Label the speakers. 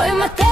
Speaker 1: Ой, мате,